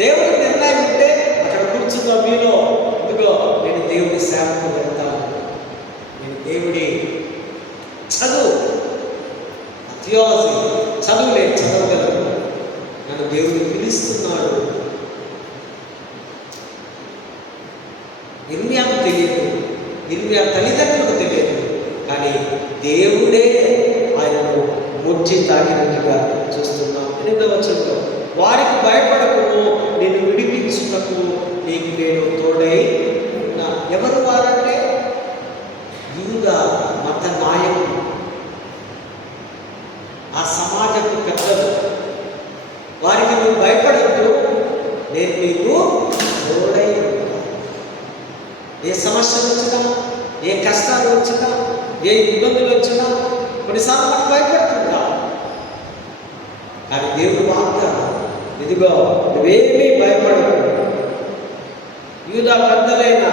దేవుడి నిర్ణయం ఉంటే అక్కడ కూర్చున్న మీలో ఇదిగో నేను దేవుడి సేవకు వెళ్తాను, నేను దేవుడి చదువు థియాలజీ చదవగలను, నన్ను దేవుడు పిలుస్తున్నాడు. ఇర్మియాకు తెలియదు, ఇర్మియా తల్లిదండ్రులకు తెలియదు, కానీ దేవుడే ఆయనను ముచ్చి తాకినట్టుగా చూస్తున్నాం. 8వ వచనంలో, వారికి భయపడకు, నిన్ను విడిపించుటకు నీకు నేను తోడై ఉన్నా. ఎవరు వారంటే యూదా మత నాయకులు, ఆ సమాజపు పెద్దలు. వారికి నువ్వు భయపడద్దు, నేను నీకు తోడై ఉంటా. ఏ సమస్యలు వచ్చినా, ఏ కష్టాలు వచ్చినా, ఏ ఇబ్బందులు వచ్చినా కొన్నిసార్లు మనం భయపడుతుంటాం. కానీ దేవుడు వాగ్దానం, ఇదిగో నువ్వేమీ భయపడకు. యూదా పెద్దలైనా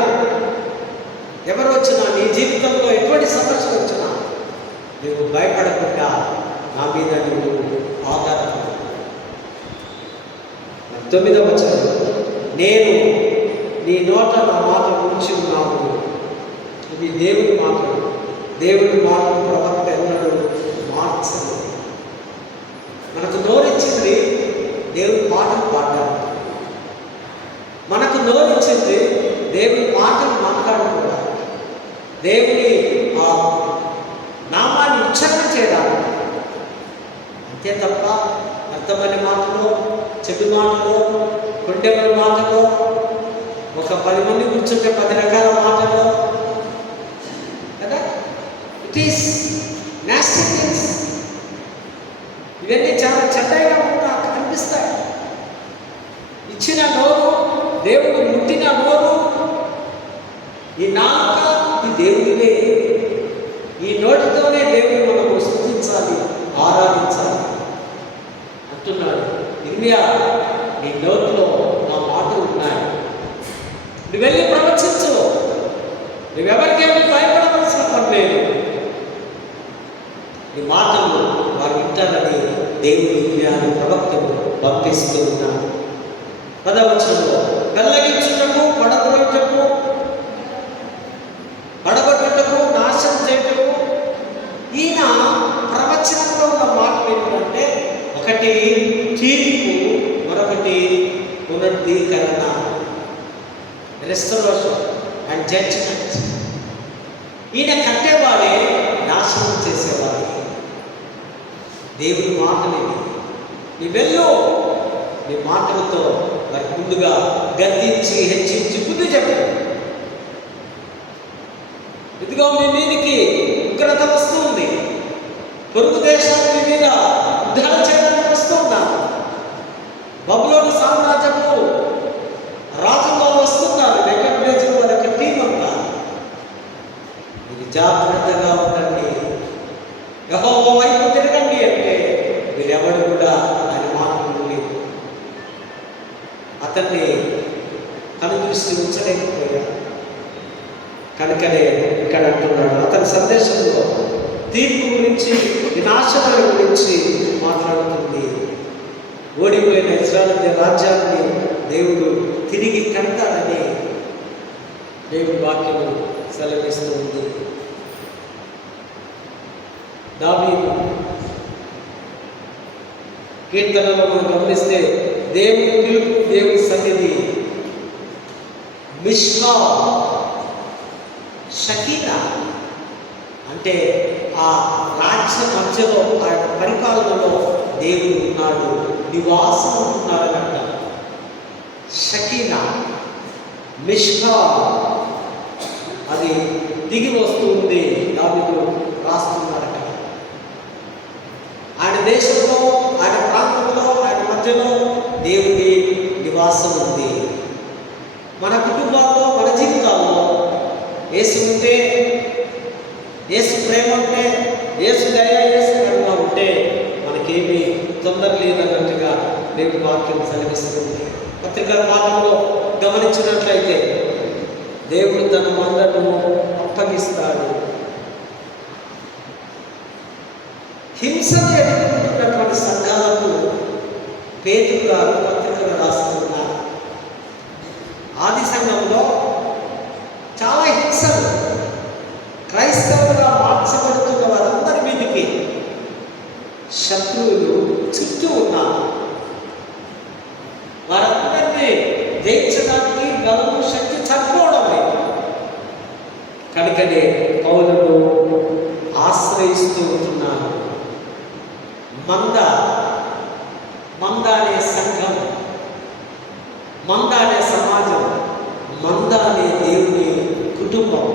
ఎవరు వచ్చినా, నీ జీవితంలో ఎటువంటి సమస్యలు వచ్చినా నువ్వు భయపడకుండా నా మీద నువ్వు ఆధారపడు. 9వ వచనం, నేను నీ నోట నా మాట ఉంచి ఉన్నాను. ఇది దేవుడి మాట. దేవుడి మాటను ప్రవక్త ఎన్నడూ మార్చదు. మనకు నోరిచ్చింది దేవుడి మాటలు పాడడానికి, మనకు నోరిచ్చింది దేవుడి మాటలు మాట్లాడుకోవడానికి, దేవుని ఆ నామాన్ని ఉచ్చారణ చేయడానికి. అంతే తప్ప అర్థమైన మాటలో, చెడు మాటలో, కొండెమల మాటలో, ఒక 10 మంది కూర్చుంటే 10 రకాల మాటలు కదా, ఇట్ ఈస్ నాస్టీ థింగ్స్. ఇవన్నీ చాలా చెడ్డగా నాకు అనిపిస్తాయి. ఇచ్చిన నోరు, దేవుడు ముట్టిన నోరు, ఈ నాలుక ఈ దేవుడివే. ఈ నోటితోనే దేవుడు మనము స్తుతించాలి, ఆరాధించాలి అంటున్నాడు ఇర్మియా. నీ నోట్లో నా మాటలు ఉన్నాయి, నువ్వు వెళ్ళి ప్రవచించు, నువ్వెవరికేమీ భయపడవలసిన పని లేదు. ఈ మాటలు వారు వింటారని దేవుడు ఇర్మియాను ప్రవక్తను పంపిస్తూ ఉన్నాడు. 10వ వచనంలో, పెళ్ళగించుటకు, పడగొట్టుటకు, నాశనం చేయటకు. ఈయన ప్రవచనంలో ఉన్న మాటలు ఏంటంటే, ఒకటి తీర్పు, మరొకటి పునరుద్ధీకరణ, రెస్టరేషన్ అండ్ జడ్జిమెంట్. ఈయన కట్టేవాడే, నాశనం చేసేవాడే. దేవుని మాటలు నీ వెళ్ళు, నీ మాటలతో వారి ముందుగా గద్దించి, హెచ్చించి బుద్ధి చెప్పు. ఇదిగో మీ మీదికి ఉగ్రత వస్తుంది, పొరుగు దేశాల మీ మీద యుద్ధాలు చేయడానికి వస్తున్నాను, బబులోను సామ్రాజ్యపు రాజుల్లో వస్తున్నారు, నెబుకద్నెజరు వాళ్ళకి టీం అంతా. మీరు జాగ్రత్తగా ఉండండి, యెహోవా వైపు తిరగండి అంటే వీరెవడు కూడా ఆయన మాటలు లేదు. అతన్ని కనుదృష్టి ఉంచలేకపోయాడు. కనుకనే ఇక్కడ అంటున్నాడు, అతని సందేశంలో తీర్పు గురించి, వినాశనం గురించి మాట్లాడుతుంది. ఓడిపోయిన ఇశ్రాయేలు రాజ్యాన్ని దేవుడు తిరిగి కడతాడని దేవుడి వాక్యము సెలవిస్తూ ఉంది. దావీదు కీర్తనలో మనం గమనిస్తే దేవుని పిలుపు, దేవుని సన్నిధి, మిష్నా, షకీనా, అంటే ఆ రాజ్య మధ్యలో ఆయన పరిపాలనలో దేవుడు ఉన్నాడు, నివాసం ఉంటున్నాడని అంటారు. షకీనా, మిష్కా అది దిగి వస్తుంది. దావీదు రాస్తున్నాడట. ఆయన దేశంలో, ఆయన ప్రాంతంలో, ఆయన మధ్యలో దేవుడి నివాసం ఉంది. మన కుటుంబాల్లో, మన జీవితాల్లో యేసు ఉంటే, యేసు ప్రేమ ఉంటే, యేసు దయ, యేసు కరుణ ఉంటే మనకేమీ తొందర లేదన్నట్టుగా దేవుడి వాక్యం సెలవిస్తుంది. పత్రికా పాఠంలో గమనించినట్లయితే దేవుడు తన మందను అప్పగిస్తాడు. హింసను ఎదుర్కొంటున్నటువంటి సంఘాలకు పేతురు గారు పత్రికలు రాస్తున్నారు. ఆది సంఘంలో చాలా హింసలు, క్రైస్తవులుగా మార్చబడుతున్న వారందరి మీదకి శత్రువులు చుట్టూ ఉన్నారు. వారందరినీ జయించడానికి బలము, శక్తి సరిపోవడం లేదు. కనుకనే పౌలును ఆశ్రయిస్తూ ఉంటున్నారు. మంద అనే సంఘం, మంద అనే సమాజం, మంద అనే దేవుని కుటుంబం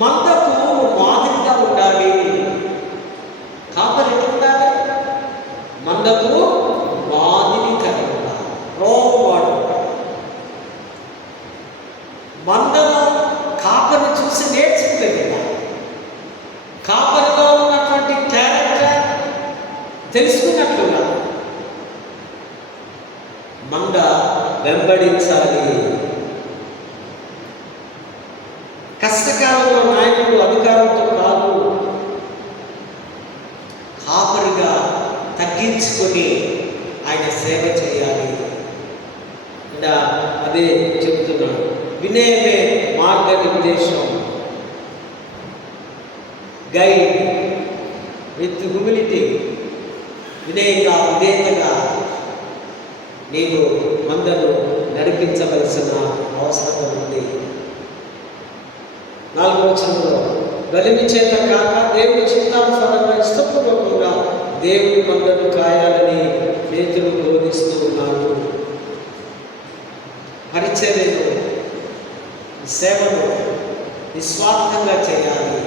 మందకు మాదిరిగా ఉండాలి. కాపరి ఎట్లా ఉండాలి? మందకు మాదిరి కలిగి ఉండాలి, రోవాడు. మందను కాపరిని చూసి నేర్చుకుంటుంది. కాపరిలో ఉన్నటువంటి క్యారెక్టర్ తెలుసుకున్నట్లుగా మంద వెంబడించాలి. కష్టకాలంలో నాయకుడు అధికారంతో కాదు, కాపరిగా తగ్గించుకొని ఆయన సేవ చేయాలి. అదే చెప్తున్నాడు. వినయమే మార్గ నిర్దేశం. Guide with humility. వినయంగా, విధేయతగా నీవు మందను నడిపించవలసిన అవసరం ఉంది. 4వ వచనంలో బలిమి చేత కాక దేవుని చిత్తానుసారంగా ఇష్టపూర్వకంగా దేవుని మందను కాయాలని పేతురు బోధిస్తూ ఉన్నాడు. పరిచర్యను, సేవను నిస్వార్థంగా చేయాలి.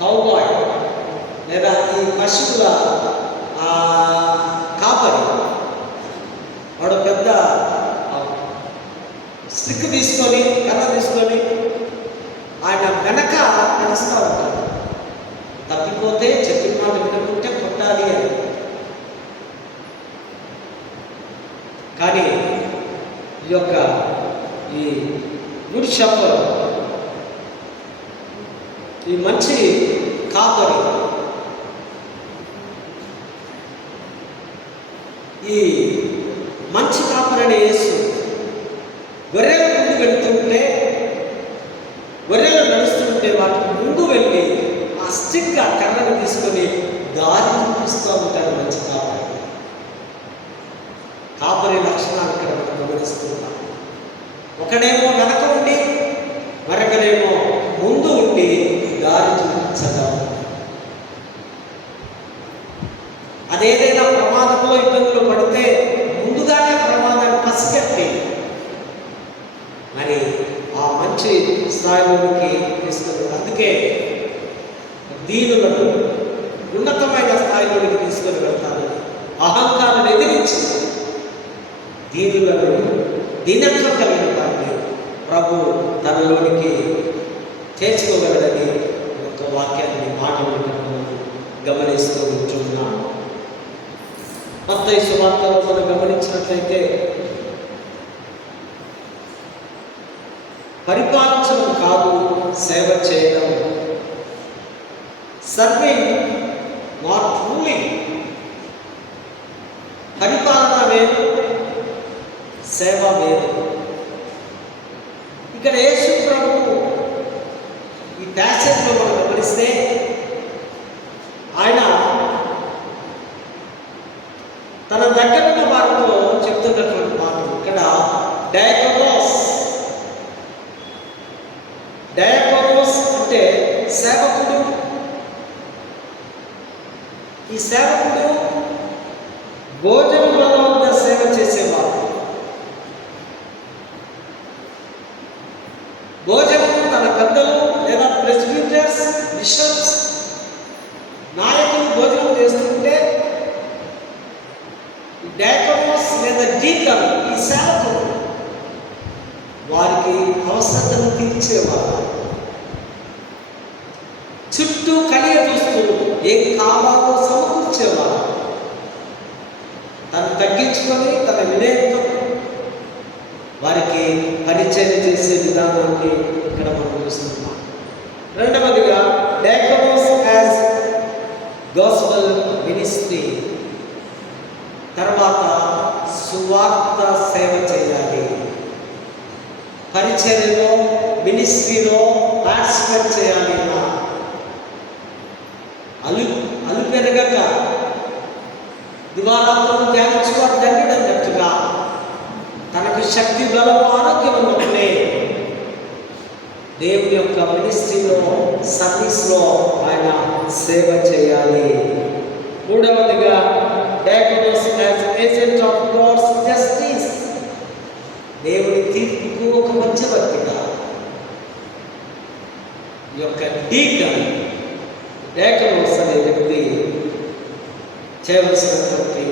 కౌబాయ్ లేదా ఈ పశువుల కాపరి వాడు పెద్ద స్టిక్ తీసుకొని, కర్ర తీసుకొని ఆయన వెనక నడుస్తూ ఉంటాడు. తప్పిపోతే చెప్పిన మాట వినకుంటే కొట్టాలి అని. కానీ ఈ గుడ్ షెపర్డ్, ఈ మంచి కాపరి, ఈ మంచి కాపరని యేసు గొర్రెల ముందు వెళ్తుంటే, గొర్రెలు నడుస్తుంటే వాటికి ముందు వెళ్ళి ఆ స్టిక్, ఆ కర్రను తీసుకొని దారి చూపిస్తూ ఉంటారు మంచి కాపరి. కాపరి లక్షణాలు ఇక్కడ మనం గమనిస్తున్నాం. ఒకడేమో వెనక ఉండి, మరొకడేమో ముందు ఉండి దారి చూపించడం. అదేదైనా ప్రమాదంలో ఇబ్బందులు పడితే ముందుగానే ప్రమాదాన్ని పసిగట్టి మరి ఆ మంచి స్థాయిలోకి తీసుకెళ్ళి, అందుకే దీనులను ఉన్నతమైన స్థాయిలోకి తీసుకొని వెళ్తాను. అహంకారాన్ని ఎదిరించి దీనులను, దీనత్వం కలిగిన వారిని ప్రభు తనలోనికి చేర్చుకోగలడని ఒక వాక్యాన్ని, మాటలను గమనిస్తూ ఉంటున్నాం. మత్తయి సువార్తలో మనం గమనించినట్లయితే పరిపాలించడం కాదు, సేవ చేయడం. Serving not ruling. పరిపాలన వేరు, సేవ వేరు. ఇక్కడ యేసు ప్రభు ఈ ప్యాసేజ్లో మనం గమనిస్తే ఆయన తన దగ్గర ఉన్న వారితో చెప్తున్నటువంటి మాటలు. ఇక్కడ డయాకోనోస్ సేవకుడు. ఈ సేవకుడు భోజనం వద్ద సేవ చేసేవాడు. భోజనం తన పెద్దలు లేదా ప్రెస్బిటర్స్, బిషప్స్, నాయకులు భోజనం చేస్తుంటే డయాకోనస్ లేదా డీకన్, ఈ సేవకుడు వారికి అవసరతను తీర్చేవారు. చుట్టూ కలియ చూస్తూ ఏం కావాలో సమకూర్చేవారు. తను తగ్గించుకొని తన వినయంతో వారికి పరిచయం చేసే విధానాన్ని ఇక్కడ మనం చూస్తున్నాం. రెండవదిగా డయాకోనస్ యాజ్ గాస్పెల్ మినిస్ట్రీ. తర్వాత సువార్త సేవ చేయాలి. పరిచర్యలో, మినిస్ట్రీలో పార్టిసిపేట్ చేయాలి. అలుపెరగక దివారాత్రం ధ్యానించుకోవడం దండినట్టుగా తనకు శక్తి, బలము, ఆరోగ్యం ఉన్నప్పుడే దేవుని యొక్క మినిస్ట్రీలో, సర్వీస్లో ఆయన సేవ చేయాలి. మూడవదిగా diaconus as agent of God's justice. దేవుని తీర్పుకు ఒక మధ్యవర్తిగా ఈ యొక్క డీకన్, డయాకోనస్ అనే వ్యక్తి చేయవలసినటువంటి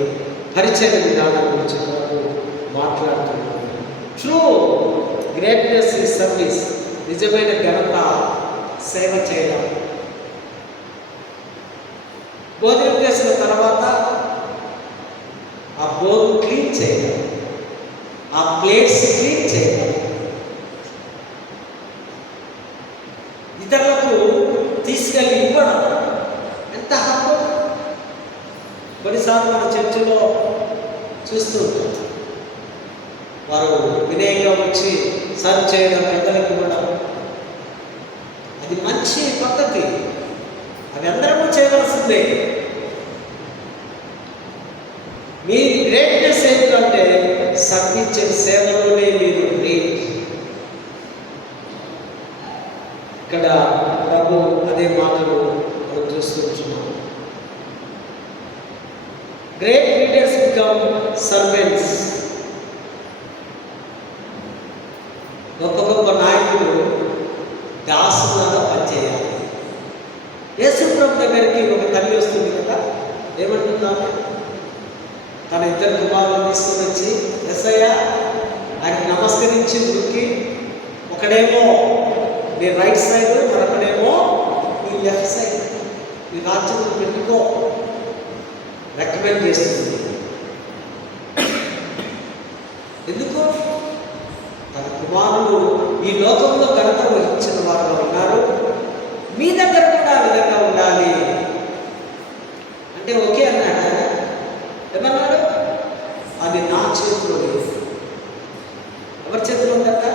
పరిచయ విధానం గురించి మాట్లాడుతున్నాడు. ట్రూ గ్రేట్నెస్ ఈ సర్వీస్. నిజమైన ఘనత సేవ చేయడం. భోజనం చేసిన తర్వాత ఆ బోర్డు క్లీన్ చేయడం, ఆ ప్లేట్స్ క్లీన్ చేయడం, ఇతరులకు తీసుకెళ్ళి ఇవ్వడం ఎంత హక్కు. కొన్నిసార్లు మన చర్చిలో చూస్తూ ఉంటాం, వారు వినయంగా వచ్చి సర్వ్ చేయడం, పెద్దలకు ఇవ్వడం. అది మంచి పద్ధతి, అది అందరము చేయవలసిందే. మీ గ్రేట్నెస్ ఏంటంటే సర్వించే సేవలోనే మీరు గ్రేట్. ఇక్కడ ప్రభు అదే మాటలు మనం చూస్తున్నాం. Great leaders become servants. గొప్ప గొప్ప నాయకులు దాసులాగా పనిచేయాలి. యేసు ప్రభు దగ్గరికి ఒక తల్లి వస్తుంది కదా, ఏమంటున్నాము? తన ఇద్దరు కుమారులను తీసుకుని వచ్చి, యేసయ్య ఆయనకు నమస్కరించి ఉరికి, ఒకడేమో నీ రైట్ సైడ్, మరొకడేమో నీ లెఫ్ట్ సైడ్, నీ రాజ్యంలో పెట్టుకో రికమెండ్ చేస్తుంది. ఎందుకు? తన కుమారుడు ఈ లోకంలో ఘనత వహించిన వారుగా ఉన్నారు, మీ దగ్గర కూడా ఆ విధంగా ఉండాలి అంటే ఓకే అన్నాడు. ఏమన్నాడు? అది నా చేతిలో లేదు. ఎవరి చేతిలో ఉందట?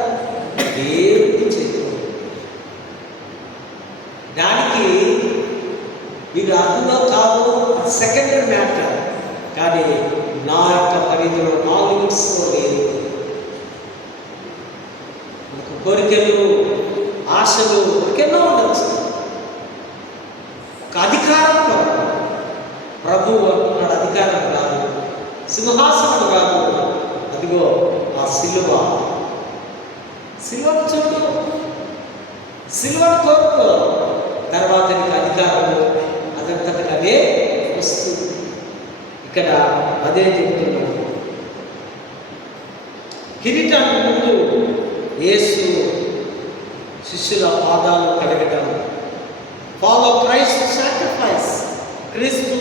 దేవుడి చేతిలో. దానికి ఇది అందులో కాదు, సెకండరీ మ్యాటర్. కానీ నా యొక్క పరిధిలో, నా లిమిట్స్లో లేదు. మనకు కోరికలు, ఆశలు ఇంకెన్నో ఉండొచ్చు. ఒక అధికారం ప్రభువు అంటున్నాడు, అధికారం కాదు, సింహాసనం కాదు, అదిగో ఆ సిలువ. సిలువను చూడు, సిలువను కోరుకో, తర్వాత నీకు అధికారము అదంతటికి అదే వస్తుంది. ఇక్కడ అదే చెప్తున్నాడు. కిరీటానికి ముందు యేసు శిష్యుల పాదాలు కడగటం. Follow Christ sacrifice. క్రీస్తు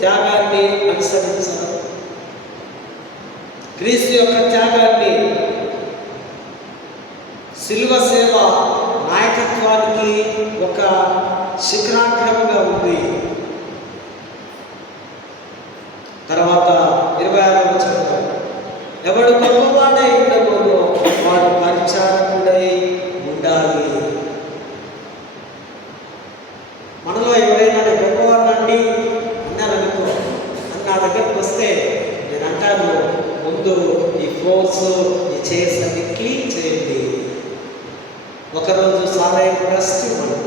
త్యాగాన్ని అనుసరించడం, క్రీస్తు యొక్క త్యాగాన్ని. శిలువ సేవ నాయకత్వానికి ఒక శిఖరాగ్రమంగా ఉంది. తర్వాత 26వ వచనం, ఎవడు గొప్పవాడై ఉండబోదో వాడు పరిచారకుడై ఉండాలి. మనలో ఎవరైనా గొప్పవాడినండి అన్నారనుకో, అని నా దగ్గరకు వస్తే నేను అంటాను, ముందు ఈ ఫ్లోర్స్, ఈ చైర్స్ అన్ని క్లీన్ చేయండి. ఒకరోజు సారాయి రెస్ట్ ఇవ్వండి,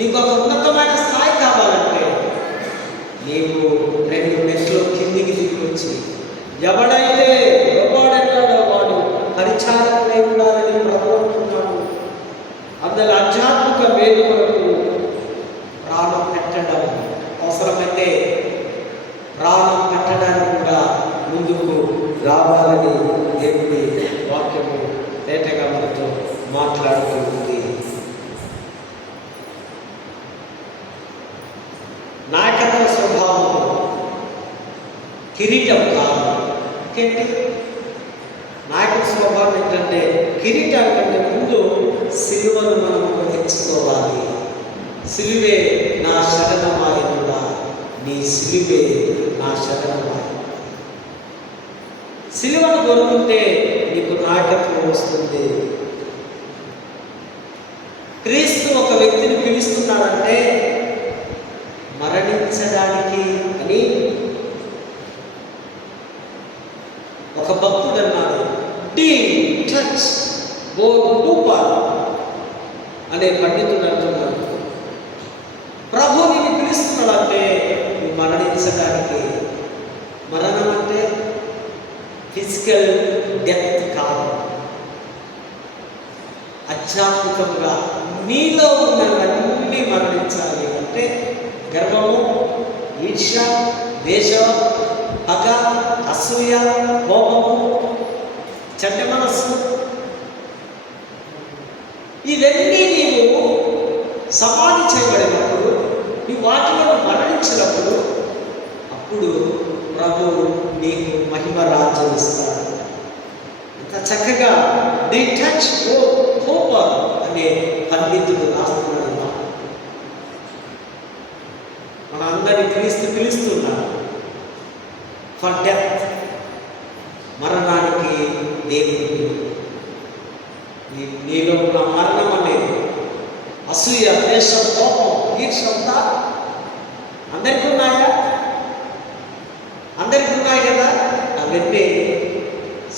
నీకు ఒక ఉన్నతమైన స్థాయి కావాలంటే నీవు 2 మెట్లు కిందికి దిగి వచ్చి, ఎవడైతే గొప్పవాడన్నాడో వాడు పరిచారకుడై ఉండాలని ప్రభు అంటున్నాడు. అందులో ఆధ్యాత్మిక మేలు కొరకు ప్రాణం పెట్టడం, అవసరమైతే ప్రాణం పెట్టడానికి కూడా ముందుకు రావాలని దేవుడి వాక్యము తేటగా మనతో మాట్లాడుతూ ఉంది. నాయకత్వ స్వభావం కిరీటం కాదు. ఇంకేంటి నాయకత్వ స్వభావం ఏంటంటే, కిరీటం కంటే ముందు సిలువను మనం తెచ్చుకోవాలి. సిలువే నా శరణమాయనుడా, నీ సిలువే నా శరణమాయ. సిలువను కొనుక్కుంటే నీకు నాయకత్వం వస్తుంది. క్రీస్తు ఒక వ్యక్తిని పిలుస్తున్నాడంటే మరణించడానికి అని. ఒక భక్తుడు అన్నాడు, టచ్ బోర్ అనే పండితుడు అంటున్నాడు, ప్రభు నిన్ను పిలుస్తున్నాడంటే నువ్వు మరణించడానికి. మరణం అంటే ఫిజికల్ డెత్ కాదు, ఆధ్యాత్మికంగా నీలో ఉన్నవన్నీ మరణించాలి. అంటే గర్వము, ఈర్ష్య, ద్వేషం, పగ, అసూయ, కోపము, చెడ్డ మనస్సు, ఇవన్నీ నీవు సమాధి చేయబడినప్పుడు, నీ వాటిలో మరణించినప్పుడు, అప్పుడు ప్రభువు నీకు మహిమ రాజ్యం ఇస్తాడు. ఇంత చక్కగా డిటాచ్ హోప్ అనే పండితుడు రాస్తున్నాడు. మన అందరి క్రీస్తు పిలుస్తున్నాడు ఫర్ డెత్, మరణానికి. దేవుడు నీలో ఉన్న మరణం అనేది అసూయ, ద్వేషం, కోపం, ఈర్ష్య ఉందా? అందరికీ ఉన్నాయా? అందరికీ ఉన్నాయి కదా. అవన్నీ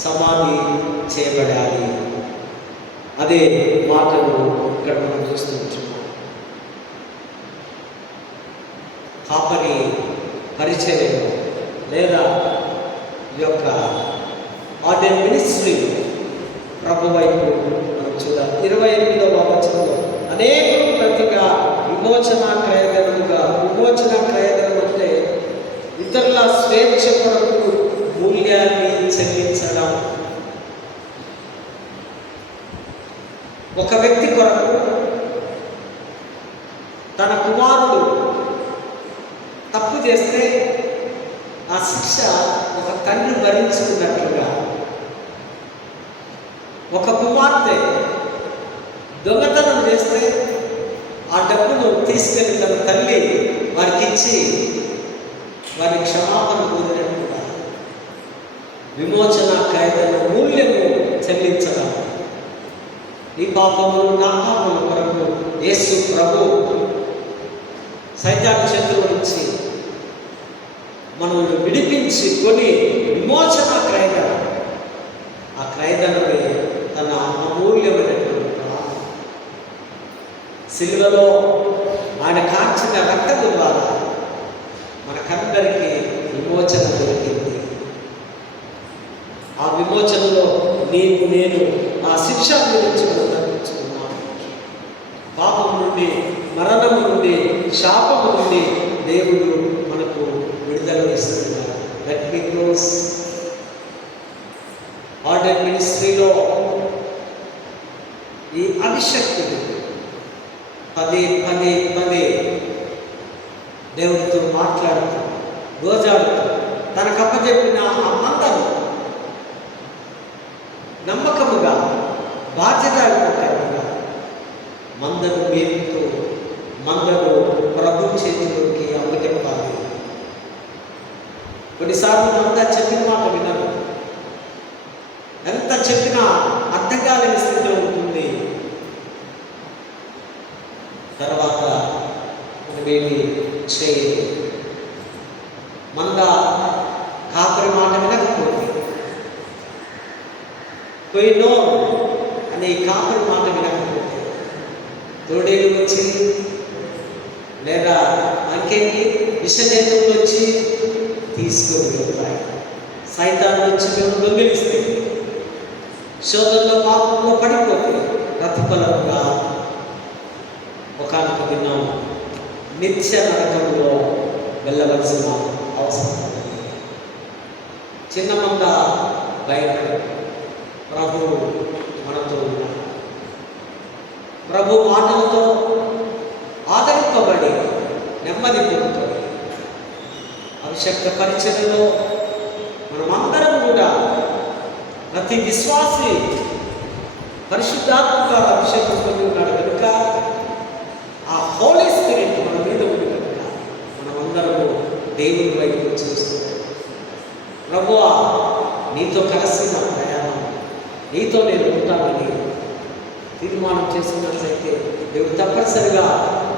సమాధి చేయబడాలి. అదే మాటలు ఇక్కడ మనం చూస్తుంటున్నాం. కాపరి పరిచయం లేదా ఈ యొక్క ఆర్డర్ మినిస్ట్రీ ప్రభు వైపు మనం చూడాలి. 28వ వచనంలో అనేకులు ప్రతిగా విమోచన క్రయధనముగా. విమోచన క్రయధనం అంటే ఇతరుల స్వేచ్ఛ కొరకు మూల్యాన్ని చెల్లించడం. ఒక వ్యక్తి కొరకు తన కుమారుడు తప్పు చేస్తే ఆ శిక్ష ఒక తండ్రి భరించుకున్నట్లుగా, ఒక కుమార్తె దొంగతనం చేస్తే ఆ డబ్బును తీసుకెళ్ళి తన తల్లి వారికి ఇచ్చి వారి క్షమాపణ పొందినట్టుగా విమోచన కాయదల మూల్యము చెల్లించడం. నీ పాపములు నా పాపముల కొరకు యేసు ప్రభు సైతాను చేతుల నుంచి మనల్ని విడిపించి కొని విమోచన క్రయదన. ఆ క్రయదనమే తన అమూల్యమైనటువంటి సిలువలో ఆయన కార్చిన రక్తము ద్వారా మనకందరికీ విమోచన దొరికింది. ఆ విమోచనలో నీకు నేను ఆ శిక్ష గురించి తప్పించుకున్నాను. పాపం నుండి, మరణము నుండి, శాపము నుండి దేవుడు మనకు విడుదల ఇస్తున్నాడు. Let me close. ఆర్డర్ మినిస్ట్రీలో ఈ అభిషక్తుడు పదే దేవుడితో మాట్లాడుతూ, గోజాడుతూ, తనకు అప్పచెప్పిన ఆ మందను నమ్మకముగా, బాధ్యతాయుతంగా మందను మేపుతూ, మందను ప్రభు చేతిలోకి అప్పచెప్పాలి. కొన్నిసార్లు మంద చెప్పిన మాట వినరు. ఎంత చెప్పినా అర్థం కాలేని స్థితిలో ఉంటుంది. తర్వాత మనమేమి చేయదు. మంద కాపరి మాట వినకపోతే, పోయినో అనే కాపరి మాట వినకపోతే, తోడేలు వచ్చి లేదా ఇంకేంటి విష జంతువులు వచ్చి తీసుకొని వెళ్తాయి. సైతాన్ని వచ్చి మేము దొంగిలిస్తే, శోధనలో పాపంలో పడిపోతే ప్రతిఫలంగా ఒకనొక దినం నిత్య నరకంలో వెళ్ళవలసిన అవసరం ఉంది. చిన్న మంద భయపడి ప్రభు మనతో ఉన్నాడు. ప్రభు మాటలతో ఆదరింపబడి నెమ్మది పొందుతుంది. అభిషక్త పరిచర్యలో మనమందరం కూడా ప్రతి విశ్వాసి పరిశుద్ధాత్మక అభిషేకం పొంది ఉన్నాడు కనుక ఆ హోలీ స్పిరిట్ మన మీద ఉంది కనుక మనమందరము దేవుని వైపు చూస్తున్నాం. ప్రభువా, నీతో కలిసి నా ప్రయాణం, నీతో నేను ఉంటానని తీర్మానం చేసుకున్నట్లయితే దేవుడు తప్పనిసరిగా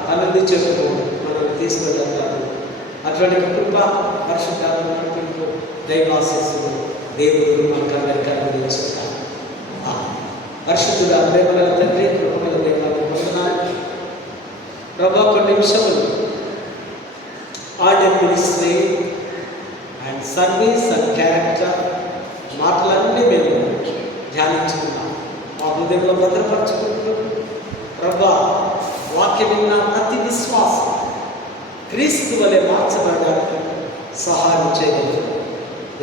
తనది చెప్పుకో మనం తీసుకెళ్తాడు. అటువంటి కృప పరిశుద్ధాత్మ నడిపింపు దైవాశీస్సులు దేవుడు మనకు అందరికీ అనుగ్రహించుకుంటారు. పరిశుద్ధుడా, ప్రేమగల తండ్రి, కృపగల దైవాన్ని వందనాలు ప్రభు. కొన్ని నిమిషములు order ministry and service and character మాటలన్నీ మేము ధ్యానించుకున్నాం. మా హృదయంలో భద్రపరచుకుంటూ ప్రభు వాక్యం విన్న ప్రతి విశ్వాసం క్రీస్తు వలె మార్చబడడానికి సహాయం చేయగలరు.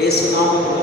యేసు నామమున